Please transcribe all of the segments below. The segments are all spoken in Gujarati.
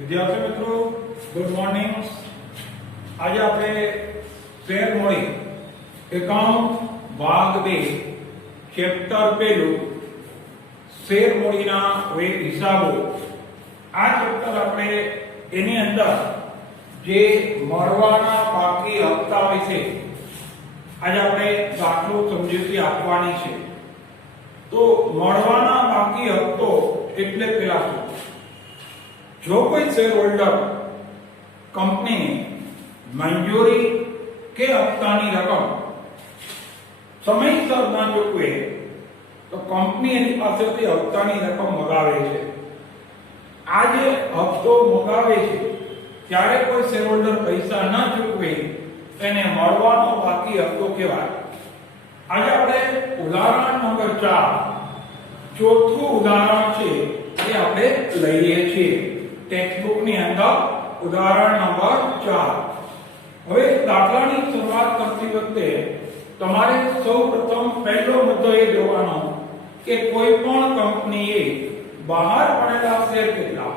વિદ્યાર્થી મિત્રો ગુડ મોર્નિંગ। આજે આપણે શેર મૂડી એકાઉન્ટ ભાગ 2 ચેપ્ટર પહેલું શેર મૂડીના હિસાબો આ ચેપ્ટર આપણે એની અંદર જે મળવાના બાકી હપ્તા વિશે આજે આપણે દાખલો સમજૂતી આપવાની છે। તો મળવાના બાકી હપ્તો એટલે પેલા શું? जो कोई शेयर होल्डर कंपनी मंजूरी के हफ्तानी रकम समयसर न चूकवे तो कंपनी एनी पासेथी हफ्तानी रकम मगावे छे। आ जे हफ्तो मगावे छे त्यारे कोई शेयर होल्डर पैसा न चूकवे तेने मळवानो बाकी हफ्तो कहेवाय। आज आपणे उदाहरण नंबर 4 चौथुं उदाहरण छे ए आपणे लईए छीए। टेक्स्टबुक ની અંદર ઉદાહરણ નંબર 4। હવે દાખલાની શરૂઆત કરતી વખતે તમારે સૌપ્રથમ પહેલો મુદ્દો એ જોવાનો કે કોઈ પણ કંપનીએ બહાર પડેલા શેર કેટલા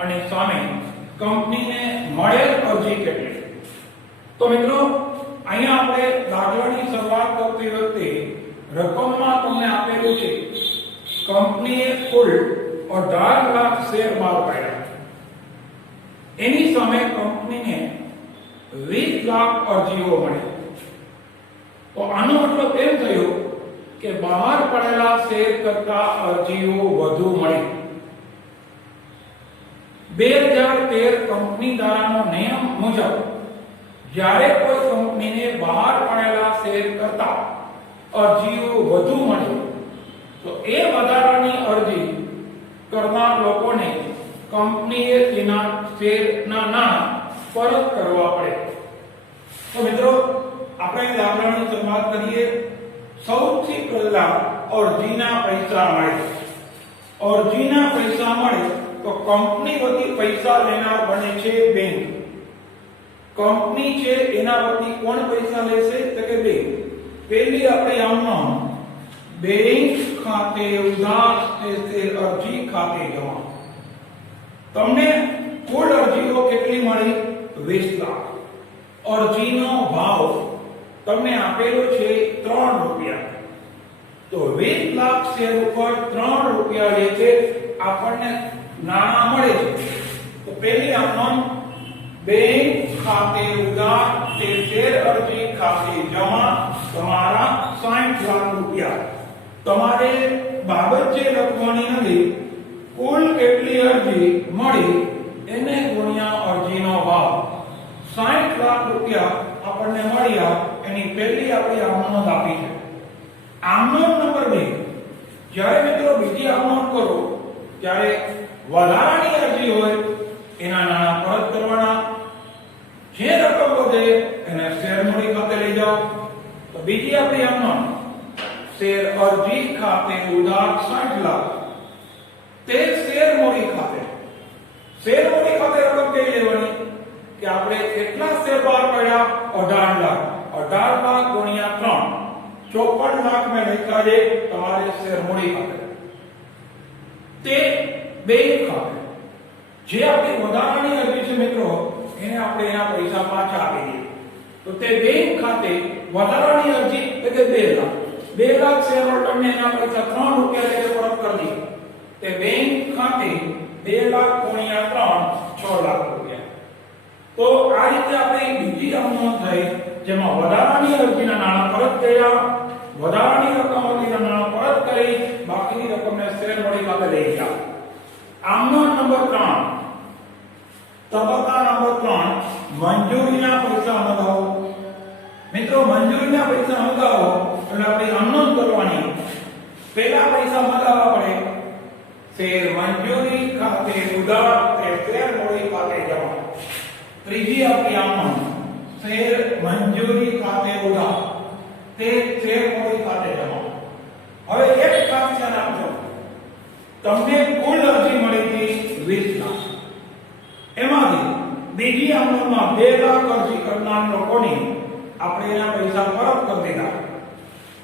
અને સામે કંપનીને મળેલ અરજી કેટલી। તો મિત્રો અહીંયા આપણે દાખલાની શરૂઆત કરતી વખતે રકમમાં તમને આપેલું છે કંપનીએ કુલ 18 लाख शेर बहार पाड्या। एनी सामे कंपनी ने 20 लाख अरजीओ मळी। तो आनो मतलब एम थयो के बहार पड़ेला शेर करता अरजीओ वधु मळी। 2013 कंपनी द्वारानो नियम मुजब ज्यारे कोई कंपनी ने बहार पड़ेला शेर करता अरजीओ वधु मळी तो ए વધારાની અરજી करनार लोकोने कंपनीए तेना शेरना नाम परत करवा पड़े। तो मित्रों આપણે દાખલાની શરૂઆત કરીએ। સૌથી પહેલા અરજીના પૈસા મળે। અરજીના પૈસા મળે તો કંપની વતી પૈસા લેનાર બને છે બેંક। કંપની છે એના વતી કોણ પૈસા લેશે તો કે બેંક। પહેલી આપણે આમનો बैंक खाते उधार से अरजी खाते जमा। तमने कुल अरजीओ केटली मळी 20 लाख। अरजीनो भाव तमने आपेलो छे 3 रुपया। तो 20 लाख शेर पर 3 रुपया ले छे आपने नाणा मळे छे। तो पहली आपनो बैंक खाते उधार से शेर अरजी खाते जमा તમારા 60 लाख रुपया તમારે બાબત જે લખવાની નથી કુલ કેટલી અરજી મળી એને ગુણ્યા અરજીનો ભાવ 60 લાખ રૂપિયા આપણને મળ્યા એની પહેલી આપણી આમનોંધ આપી છે। આમનોંધ નંબર 2 જ્યારે મિત્રો બીજી આમનોંધ કરો ત્યારે વધારાની અરજી હોય એના નાણાં પરત કરવાના। જે રકમ વધે એને શેર મૂડી ખાતે લઈ જાઓ। તો બીજી આપણી આમનોંધ शेर अरजी खाते उधार 60 लाख ते शेर मूडी खाते। शेर मूडी खाते रकम के लेवानी कि आपणे કેટલા शेर बहार पड्या 18 लाख। 18 लाख गुणिया 3 54 लाख में लिखा है તમારે शेर मूडी खाते ते बैंक खाते। जे आपणी વધારાની અરજી છે મિત્રો એને આપણે એના પૈસા પાછા આપી દઈએ। તો તે बैंक ખાતે વધારાની અરજી એટલે 2 लाख 2 लाख शेर होल्डर ने एना पैसा 3 रुपया लेके परत कर दी। ते बैंक खाते 2 लाख गुणिया 3 6 लाख रुपया। तो आ रीते આપણે બીજી આમનોંધ થઈ જેમાં વધારાની અરજીના નાણાં પરત કર્યા, વધારાની રકમ અરજીના નાણાં પરત કરી, બાકીની રકમને શેર મૂડી ખાતે લઈ ગયા। આમનોંધ નંબર 3 તબક્કા નંબર 3 મંજૂરીના પૈસા મંગાવો। મિત્રો મંજૂરીના પૈસા મંગાવો એટલે આપણે આમનોંધ કરવાની। પહેલા પૈસા મંગાવવા પડે શેર મંજૂરી ખાતે ઉધાર તે શેર મૂડી ખાતે જમા। ત્રીજી આપણી આમનોંધ શેર મંજૂરી ખાતે ઉધાર તે શેર મૂડી ખાતે જમા। હવે એક ખાસ ધ્યાન આપજો તમને કુલ અરજી મળી હતી 20 લાખ। એમાંથી બીજી આમનોંધમાં 2 લાખ અરજી કરનાર લોકોની આપણે એના પૈસા પરત કરી દીધા।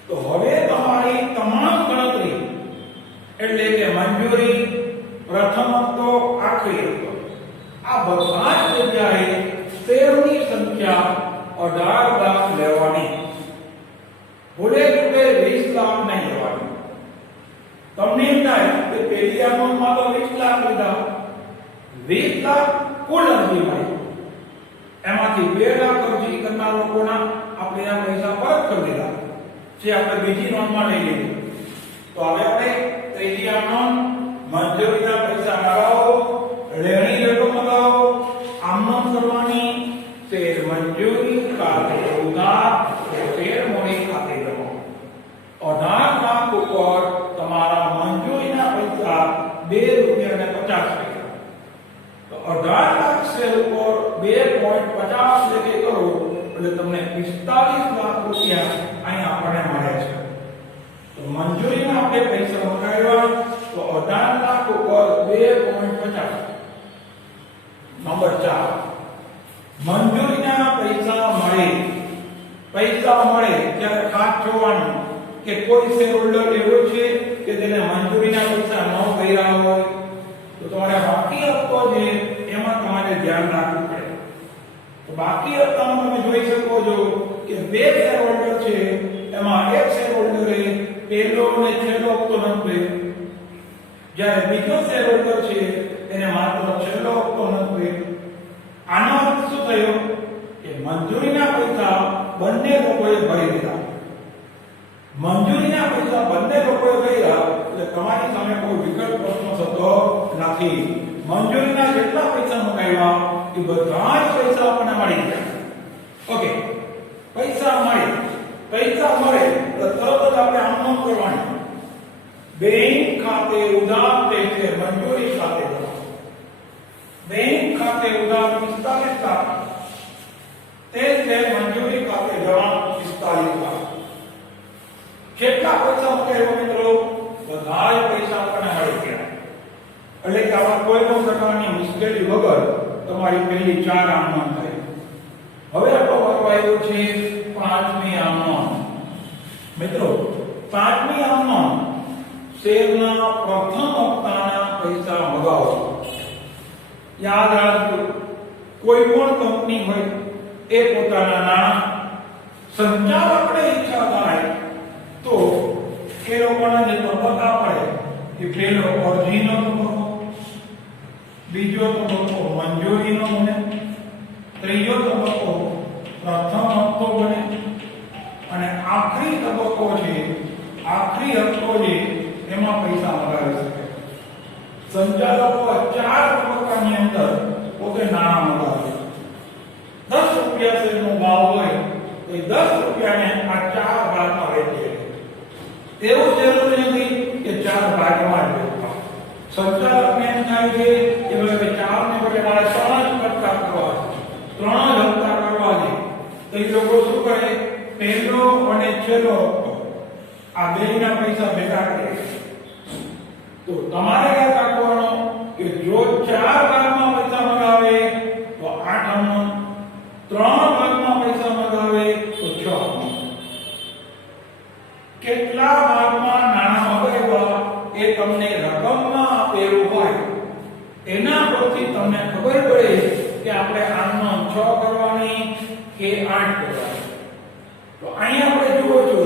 तो હવે તમારી તમામ ગણતરી એટલે કે મંજૂરી પ્રથમ હપ્તો આખરી હપ્તો આ બધા જ જગ્યાએ શેરની સંખ્યા 18 લાખ લેવાની. ભૂલે ચૂકે 20 લાખ નહીં લેવાની. તમને એમ થાય કે પહેલી અરજીમાં તો 20 લાખ લીધા, 20 લાખ કુલ અરજી મળી, એમાંથી 2 લાખ અરજી કરનાર લોકોના આપણે આ પૈસા પરત કરી દીધા, જે આપણે બીજી નોંધમાં લઈ લીધી. તો હવે આપણે ત્રીજી નોંધ, મંજૂરીના પૈસા લગાવો, લેણી રેટો લગાવો, આમનોંધ કરવાની, શેર મંજૂરી ખાતે ઉધાર, શેર મોડી ખાતે જમા. 18 લાખ ઉપર તમારા મંજૂરીના પૈસા 2 રૂપિયા અને 50 પૈસા. તો 18 લાખ શેર ઉપર 2.50 લેખે કરો એટલે તમને 45 લાખ રૂપિયા અહીંયા આપણને મળે છે. તો મંજૂરીના આપણે પૈસા મંગાવ્યા તો 18 લાખ ઉપર 2.50. નંબર 4, મંજૂરીના પૈસા મળે ત્યારે ખાસ જોવાનું કે કોઈ શેર હોલ્ડર એવો છે કે તેને મંજૂરીના પૈસા ન ભર્યા હોય તો તમારે બાકી હપ્તો છે એમાં તમારે ધ્યાન રાખવું પડે. તો બાકી હપ્તામાં તમે જોઈ શકો છો કે 2 શેર હોલ્ડર છે, એમાં એક શેર હોલ્ડરે પહેલો અને છેલ્લો હપ્તો ન ભર્યો, જ્યારે બીજો શેર હોલ્ડર છે એને માત્ર છેલ્લો હપ્તો ન ભર્યો. આનો અર્થ શું થયો કે મંજૂરીના પૈસા બંને લોકોએ ભરી દીધા. મંજૂરીના પૈસા બંને લોકોએ ભર્યા એટલે તમારી સામે કોઈ વિકલ્પ પ્રશ્ન થતો નથી. મંજૂરીના જેટલા પૈસા મંગાવ્યા એ બધા જ પૈસા આપણને મળી ગયા. ઓકે, પૈસા મળે એટલે તરત જ આપણે આમનોંધ કરવાની. બેંક ખાતે ઉધાર તે મંજૂરી ખાતે જમા. બેંક ખાતે ઉધાર 45 લાખ, તે મંજૂરી ખાતે જમા 45 લાખ. કેટલા પૈસા મંગાવ્યા મિત્રો? બધા જ પૈસા આપણને મળી ગયા. એટલે કે આમાં કોઈ પણ પ્રકારની મુશ્કેલી વગર તમારી પહેલી 4 આમનોંધ થઈ. હવે આપણો વારો આવ્યો છે 5મી આમનોંધ. મિત્રો 5મી આમનોંધ શેરના પ્રથમ હપ્તાના પૈસા મગાવો. યાદ રાખજો, કોઈ પણ કંપની હોય એ પોતાના નામ સંચાલકને ઈચ્છા થાય તો એ લોકોના જે તબક્કા પડે કે પહેલો અરજીનો તબક્કો, બીજો તબક્કો મંજૂરીનો બને, ત્રીજો તબક્કો પ્રથમ હપ્તો બને અને આખરી તબક્કો છે, આખરી હપ્તો છે એમાં પૈસા મગાવી શકે. સંચાલકો 4 તબક્કાની અંદર પોતે નાણાં મગાવે. 10 રૂપિયા શેરનો ભાવ હોય તો 10 રૂપિયાને આ 4 ભાગમાં વહેંચે. એવું જરૂરી નથી કે 4 ભાગમાં જ વહેંચવા. સંચાલકને એમ થાય છે કે હવે 4 ને બદલે મારે 3 જ કટકા કરવા, 3 જ હપ્તા કરવા છે. તો એ લોકો શું કરે? પહેલો અને છેલ્લો હપ્તો આ બેના પૈસા ભેગા કરે. તો તમારે યાદ રાખવાનું કે જો 4 ભાગમાં પૈસા મગાવે તો 8 આમનોંધ, 3 ભાગમાં પૈસા મગાવે તો 6 આમનોંધ. કેટલા ભાગમાં નાણાં મગાવ્યા એ તમને રકમમાં આપેલું હોય એના પરથી તમને ખબર પડે કે આપણે આમનોંધ 6 કરવાની કે 8 કરવાની. તો અહીંયા આપણે જુઓ છો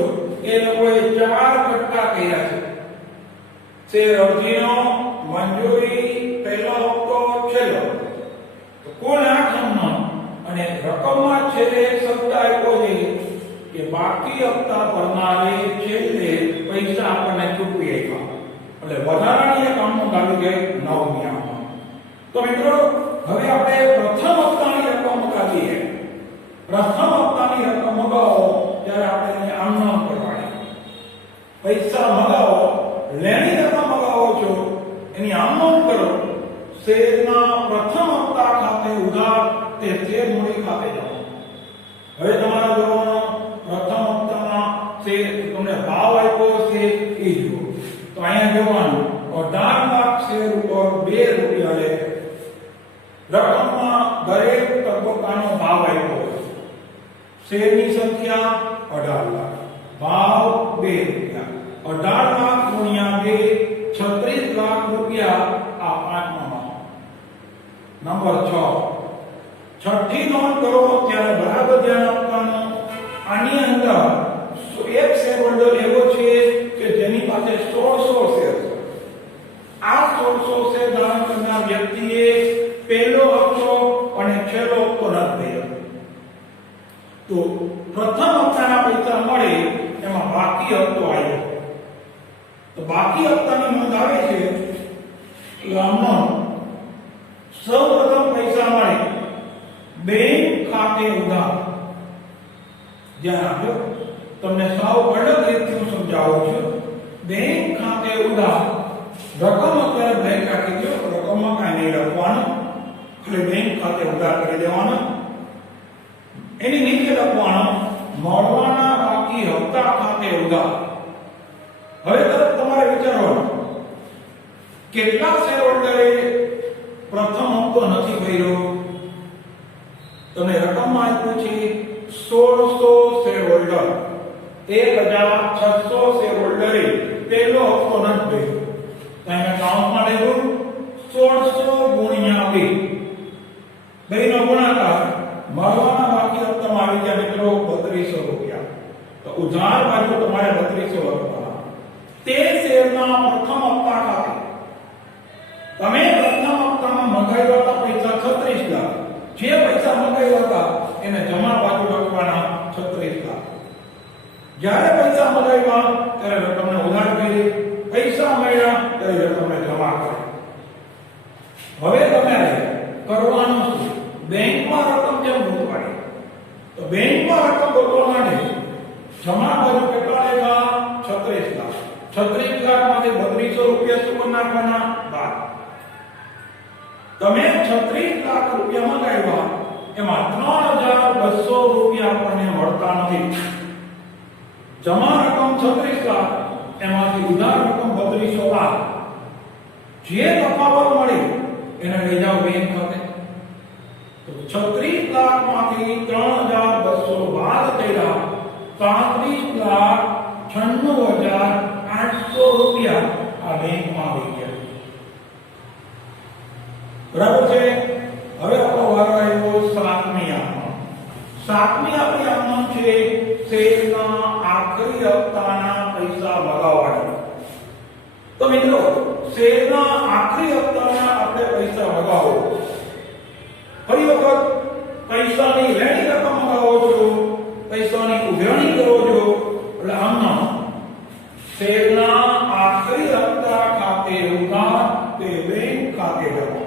એ લોકોએ 4 કટકા કર્યા છે. શેર અરજીનો, મંજૂરી, પહેલો હપ્તો, છેલ્લો. તો કુલ 8 આમનોંધ અને રકમમાં છેલ્લે શબ્દ આપ્યો છે કે બાકી હપ્તા ભરનારે છેલ્લે પૈસા આપણને ચૂકવી આપ્યા. એટલે વધારાની એક આમનોંધ આવી ગઈ 9મી આમનોંધ. તો મિત્રો હવે આપણે પ્રથમ હપ્તાની રકમ મગાવીએ. પ્રથમ હપ્તાની રકમ મગાવો ત્યારે આપણે આમનોંધ કરવાની. પૈસા મગાવો, લેણી રકમ મગાવો છો એની આમનોંધ કરો. શેરના પ્રથમ હપ્તા ખાતે ઉધાર તે શેર મૂડી ખાતે જમા. હવે તમારા જોવાનો પ્રથમ હપ્તામાં શેર તમને ભાવ આપ્યો છે એ જુઓ. તો અહીંયા જોવાનું 18 લાખ શેર ઉપર 2 રૂપિયા લે. રકમમાં દરેક તબક્કાનો ભાવ આપ્યો છે. શેરની સંખ્યા 18 લાખ, ભાવ 2 રૂપિયા. 18 લાખ ગુણ્યા 2 36 લાખ રૂપિયા આ 5મા. નંબર 6 છઠ્ઠી નોંધ કરો ત્યારે બરાબર ધ્યાન આપવાનું. આની અંદર એક શેર હોલ્ડર એવો છે કે જેની પાસે 1600 શેર છે. આ 1600 શેર ધારણ કરનાર વ્યક્તિએ પહેલો હપ્તો અને છેલ્લો હપ્તો રદ કર્યો. તો પ્રથમ હપ્તાના પૈસા મળે એમાં બાકી હપ્તો આવ્યો. તો બાકી હપ્તાની નોંધ આવે છે કે આમાં સૌપ્રથમ પૈસા મળે બેંક ખાતે ઉધાર. ધ્યાન આપજો, તમને સાવ અલગ રીતથી હું સમજાવું છું. બેંક ખાતે ઉધાર રકમ અત્યારે બેંક રાખી દો, રકમમાં કાંઈ નહીં લખવાનું, એટલે બેંક ખાતે ઉધાર કરી દેવાનો. એની નીચે લખવાનું મળવાના બાકી હપ્તા ખાતે ઉધાર. હવે તરત તમારે વિચારવાનું કેટલા શેર હોલ્ડરે પ્રથમ હપ્તો નથી ભર્યો. તમને રકમમાં આપ્યું છે 1600 શેર હોલ્ડર, 1600 શેર હોલ્ડરે પહેલો હપ્તો નથી ભર્યો. તો એને કાઉન્ટમાં લેવું 1600 ગુણ્યા 2, બેનો ગુણાકાર મળવાના બાકી હપ્તામાં આવી ગયા મિત્રો 3200 રૂપિયા. તો ઉધાર બાજુ તમારે 3200 લખવાના. તે શેરના પ્રથમ હપ્તા ખાતે તમે પ્રથમ હપ્તામાં મંગાવ્યા હતા પૈસા 36 લાખ, જે પૈસા મંગાવ્યા હતા એને જમા બાજુ લખવાના 36 લાખ. જ્યારે પૈસા મંગાવ્યા ત્યારે રકમને ઉધાર કરી, પૈસા મળ્યા ત્યારે રકમને જમા કરી. હવે તમારે કરવાનું શું? બેંકમાં રકમ કેમ ગોતવાની? તો બેંકમાં રકમ ગોતવા માટે જમા બાજુ કેટલા લેવા? 36 લાખ. 36 લાખમાંથી 3200 રૂપિયા શું નાખવાના? બાદ. તમે 36 લાખ રૂપિયા મંગાવ્યા, એમાં 3200 રૂપિયા આપણને મળતા નથી. જમા રકમ 36 લાખ, એમાંથી ઉધાર રકમ 3200 લાખ. જે તફાવત મળી એને લઈ જાઓ બેંક ખાતે. તો 36 લાખમાંથી 3200 બાદ કર્યા 35,96,800 રૂપિયા આ બેંકમાં આવી ગયા. બરાબર છે? હવે આપણો વારો આવ્યો સાતમી આમણ. સાતમી આપણી આમણ છે શેરના આખરી હપ્તાના પૈસા મગાવવાના. તો મિત્રો શેરના આખરી હપ્તાના આપણે પૈસા મગાવો. ફરી વખત પૈસાની લેણી રકમ મગાવો છો, પૈસાની ઉઘરાણી કરો છો, એટલે આમના શેરના આખરી હપ્તા ખાતે ઉધાર તે બેંક ખાતે જમા.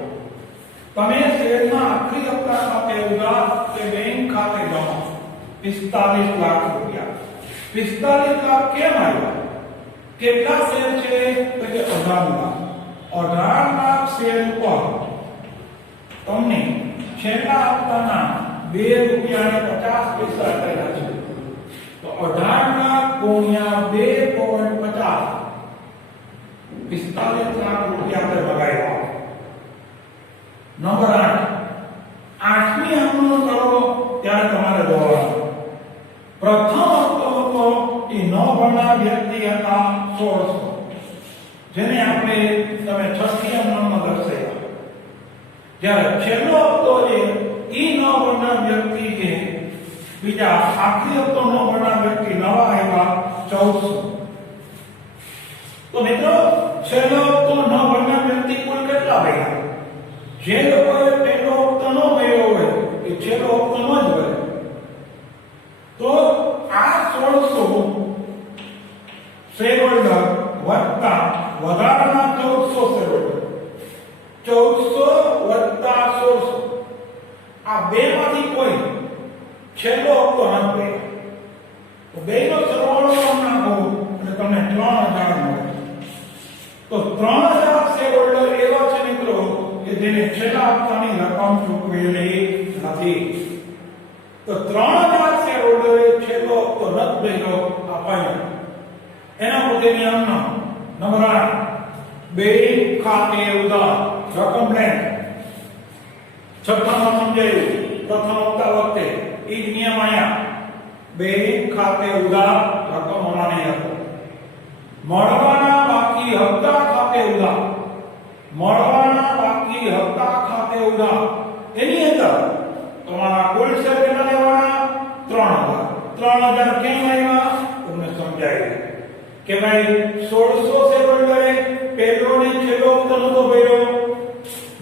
તમે શેરના આખરી હપ્તા ખાતે ઉધાર તે બેંક ખાતે જમા 45 લાખ રૂપિયા. 45 લાખ કેમ આવ્યા? કેટલા શેર છે? તો કે 18 લાખ. 18 લાખ શેર ઉપર તમને છેલ્લા હપ્તાના 2 રૂપિયા અને 50 પૈસા આપ્યા છે. તો 18 લાખ ગુણ્યા 2.50 45 લાખ રૂપિયા આપણે ભગાવ્યા. નંબર 8 આઠમી આમણું કરો ત્યારે તમારે જોવાનું પ્રથમ હપ્તો એ ન ભરનાર વ્યક્તિ હતા 1600, જેને આપણે તમે છઠ્ઠી આમણમાં દર્શાવ્યા. જ્યારે છેલ્લો હપ્તો છે એ ન ભરનાર વ્યક્તિ છે, બીજા આખરી હપ્તો ન ભરનાર વ્યક્તિ નવા આવ્યા 1400. તો મિત્રો છેલ્લો હપ્તો ન ભરનાર વ્યક્તિ કુલ કેટલા ભર્યા? જે લોકોએ પહેલો હપ્તો ન ભર્યો હોય એ છેલ્લો હપ્તો ન જ ભરે. તો આ 1600 શેર હોલ્ડર વત્તા વધારાના 1400 શેર હોલ્ડર, 1400 વત્તા 1600, આ બેમાંથી કોઈ છેલ્લો હપ્તો ન ભર્યો. તો બેનો સરવાળો નાખો એટલે તમને 3000 મળે. તો 3000 શેર હોલ્ડર એવા છે મિત્રો કે જેને છેલ્લા હપ્તાની રકમ ચૂકવેલી નથી. તો 3000 શેર હોલ્ડરે છેલ્લો હપ્તો રદ કર્યો અપાયો. એના પોતેની આમના નંબર 8 બેંક ખાતે ઉધાર રકમ બ્લેન્ક. છઠ્ઠામાં સમજાયું પ્રથમ હપ્તા વખતે એ જ નિયમ આયા. બેંક ખાતે ઉધાર રકમ હોવાની હતી. મળવાના બાકી હપ્તા ખાતે ઉધાર, મળવાના બાકી હપ્તા ખાતે ઉધાર એની અંદર તમારા કુલ શેર કેટલા લેવાના 3000 કેમ આવ્યા તમને સમજાય કે ભાઈ 1600 શેર હોલ્ડરે પહેલો ને છેલ્લો હપ્તો નતો ભર્યો,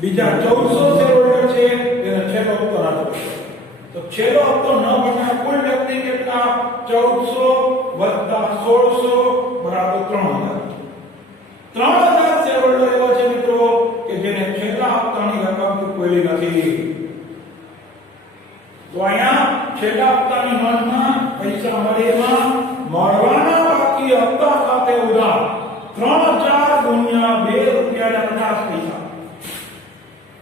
બીજા 1400 શેર હોલ્ડર છે એને છેલ્લો હપ્તો નતો ભર્યો, તો છેલ્લો હપ્તો ન ભરનાર કુલ વ્યક્તિ કેટલા 1400 + 1600 બરાબર 3000 શેર હોલ્ડર એવા છે મિત્રો કે જેને છેલ્લા હપ્તાની રકમ ચૂકવેલી નથી. તો અહીંયા છેલ્લા હપ્તાની નોંધમાં પૈસા મળે એમાં મળવાના બાકી હપ્તા ખાતે ઉધાર 3000 ગુણ્યા 2 રૂપિયા 50 પૈસા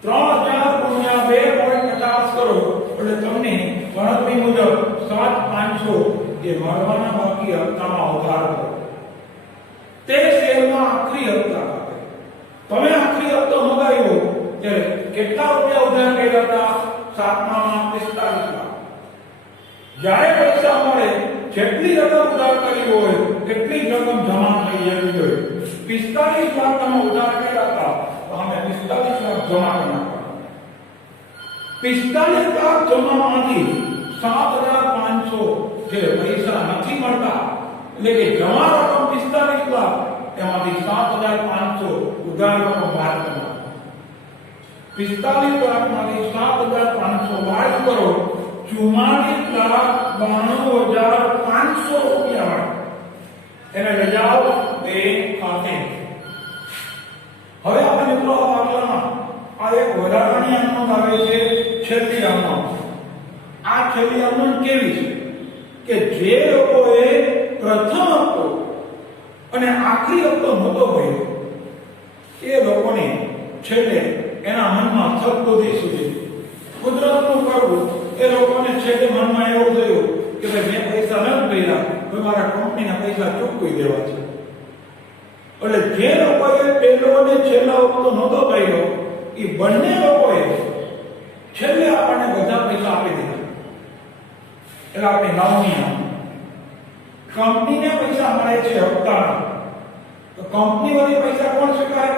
3000 ગુણ્યા 2.50 કરો એટલે તમને ગણતરી મુજબ 7500 એ મળવાના બાકી હપ્તામાં ઉધાર કરો. તે શેરમાં આખરી હપ્તા ખાતે તમે આખરી હપ્તો મંગાવ્યો ત્યારે કેટલા રૂપિયા ઉધાર કર્યા હતા? 7માં 45 લાખ. જ્યારે પૈસા મળે જેટલી રકમ ઉધાર કરી હોય એટલી જ રકમ જમા થઈ જવી જોઈએ. 45 લાખ તમે ઉધાર કર્યા હતા તો અમે 45 લાખ જમા કરવાના. 45 લાખ જમામાંથી 7500 જે પૈસા નથી મળતા એટલે કે જમા રકમ 45 લાખ એમાંથી 7500 ઉધાર રકમ બાદ કરવાના. 45 લાખમાંથી 7500 બાદ કરો 44,92,500 રૂપિયા એને લઈ જાઓ બેંક ખાતે. હવે આપણે મિત્રો આ દાખલામાં આ એક વધારાની અમૌન્ટ આવે છે, છેલ્લી અમૌન્ટ. આ છેલ્લી અમૌન્ટ કેવી છે કે જે લોકોએ પ્રથમ હપ્તો અને આખરી હપ્તો નહોતો ભર્યો એ લોકોને છેલ્લે એના મનમાં સદબુદ્ધિ સુધી કુદરતનું કરવું એ લોકોને છેલ્લે મનમાં એવું થયું કે ભાઈ મેં પૈસા નથી ભર્યા તો મારા કંપનીના પૈસા ચૂકવી દેવા છે. એટલે જે લોકોએ પહેલો અને છેલ્લો હપ્તો નહોતો ભર્યો એ બંને લોકોએ છેલ્લે આપણને બધા પૈસા આપી દીધા. એટલે આપણે નવમી કંપનીને પૈસા મળે છે હપ્તાના, તો કંપની વળી પૈસા કોણ શકાય?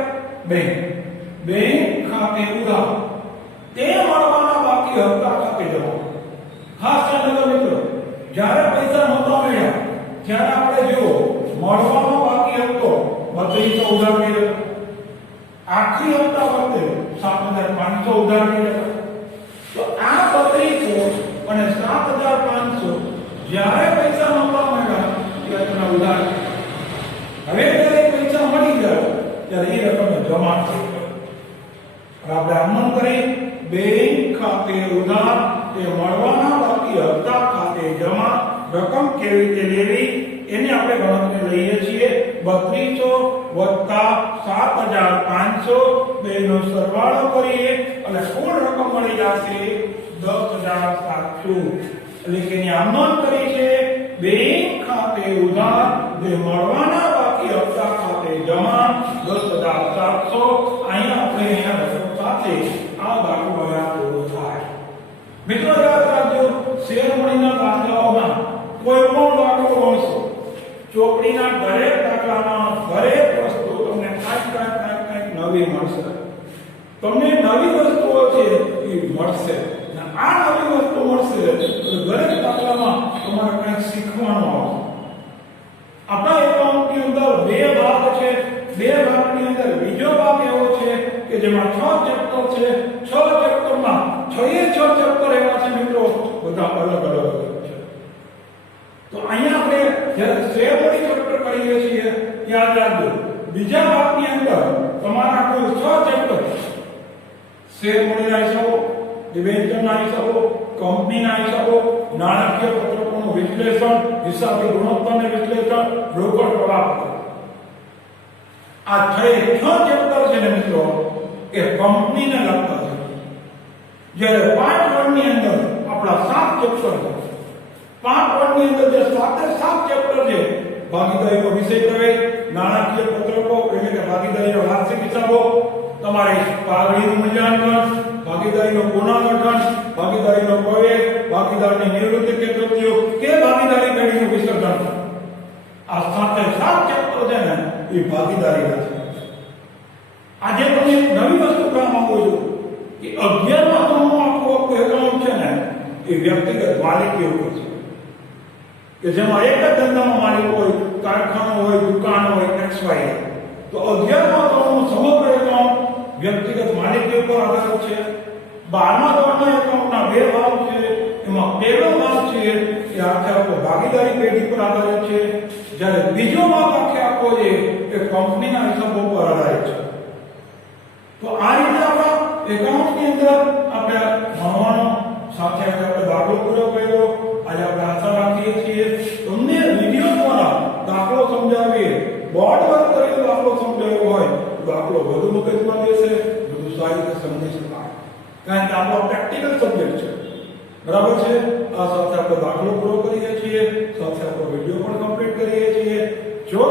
બેંક ખાતે ઉધાર તે મળવાના બાકી હપ્તા ખાતે જમા. ખાસ ધ્યાન રાખો મિત્રો, જ્યારે પૈસા નહોતા મળ્યા ત્યારે આપણે જુઓ મળવાનો બાકી હપ્તો 3200 ઉધાર કર્યો, આખરી હપ્તા વખતે 7500 ઉધાર કર્યો. તો આ 3200 અને 7500 જ્યારે પૈસા નહોતા મળ્યા ત્યારે તમે ઉધાર. હવે જ્યારે પૈસા મળી ગયા ત્યારે એ રકમ જમા થઈ ગઈ. આપણે અમલ કરી બેંક ખાતે ઉધાર તે મળવાના બાકી હપ્તા ખાતે જમા રકમ કેવી રીતે લેવી એની આપણે ગણતરી લઈએ છીએ. 3200 + 7500 બેનો સરવાળો કરીએ અને કુલ રકમ મળી જશે 10700. એટલે કે એની અમલ કરી છે બેંક ખાતે ઉધાર તે મળવાના બાકી હપ્તા ખાતે જમા 10700. અહીંયા આપણે રકમ સાથે આ દાખલો પૂરો થાય. મિત્રો યાદ રાખજો, શેરમણીના દાખલાઓમાં કોઈ પણ દાખલો ગણશો ચોપડીના દરેક દાખલામાં દરેક વસ્તુ તમને કાંઈક નવી મળશે. તમને નવી વસ્તુઓ છે એ મળશે. આ નવી વસ્તુ મળશે તો દરેક દાખલામાં તમારે કંઈક શીખવાનું આવશે. આપણા એકાઉન્ટની અંદર બે ભાગ છે. બે ભાગની અંદર બીજો ભાગ એવો છે કે જેમાં 6 ચેપ્ટર છે. 6 ચેપ્ટરમાં 6 ચેપ્ટર એવા છે મિત્રો બધા અલગ છે. તો અહીંયા આપણે જ્યારે શેરમણી ચેપ્ટર કરીએ છીએ યાદ રાખજો બીજા ભાગની અંદર તમારા કુલ 6 ચેપ્ટર શેરમણીના હિસાબો, ડિબેન્ચરના હિસાબો, કંપનીના હિસાબો, નાણાકીય પત્રકોનું વિશ્લેષણ, હિસાબી ગુણોત્તરનું વિશ્લેષણ, રોકડ પ્રવાહ. આ 6 ચેપ્ટર છે ને મિત્રો એ કંપનીને લગતા છે. જ્યારે પાર્ટ 1 ની અંદર આપણા 7 ચેપ્ટર છે. પાર્ટ 1 ની અંદર જે 7 ચેપ્ટર છે ભાગીદારીનો વિષય પ્રવેશ, નાણાકીય પત્રકો એટલે કે ભાગીદારીના વાર્ષિક હિસાબો, તમારે પાઘડીનું મૂલ્યાંકન, ભાગીદારીનો પુનર્ગઠન, ભાગીદારીનો પ્રવેશ, ભાગીદારની નિવૃત્તિ કેન્દ્રતીઓ કે ભાગીદારી પેઢીનું વિસર્જન. આ 7 ચેપ્ટર છે ને એ ભાગીદારીના છે. આજે તમે નવી વસ્તુ કરવા માંગો છો કે 11મા ધોરણનું આખું એકાઉન્ટ છે ને એ વ્યક્તિગત માલિકી ઉપર છે કે જેમાં એક જ ધંધાનો માલિક હોય, કારખાનો હોય, દુકાન હોય, XY, તો 11મા ધોરણનું સમગ્ર એકાઉન્ટ વ્યક્તિગત માલિકી ઉપર આધારિત છે. 12મા ધોરણના એકાઉન્ટના બે ભાગ છે. એમાં પહેલો ભાગ છે એ આખો ભાગીદારી પેઢી પર આધારિત છે, જ્યારે બીજો ભાગ આખો છે એ કંપનીના હિસાબો પર આધારિત છે. તો આ રીતે આપણા એકાઉન્ટની અંદર આપણે ભણવાનો સાથે આપણે દાખલો પૂરો કર્યો. આજે આપણે આશા રાખીએ છીએ તમને વિડિયો દ્વારા દાખલો સમજાવીએ, બોર્ડ પર કરેલો દાખલો સમજાવ્યો હોય તો દાખલો વધુ મગજમાં બેસે, વધુ સારી રીતે સમજી શકાય, કારણ કે આપણો પ્રેક્ટિકલ સબ્જેક્ટ છે. બરાબર છે. આ સાથે આપણે દાખલો પૂરો કરીએ છીએ, સાથે આપણો વિડિયો પણ કમ્પ્લીટ કરીએ છીએ. જો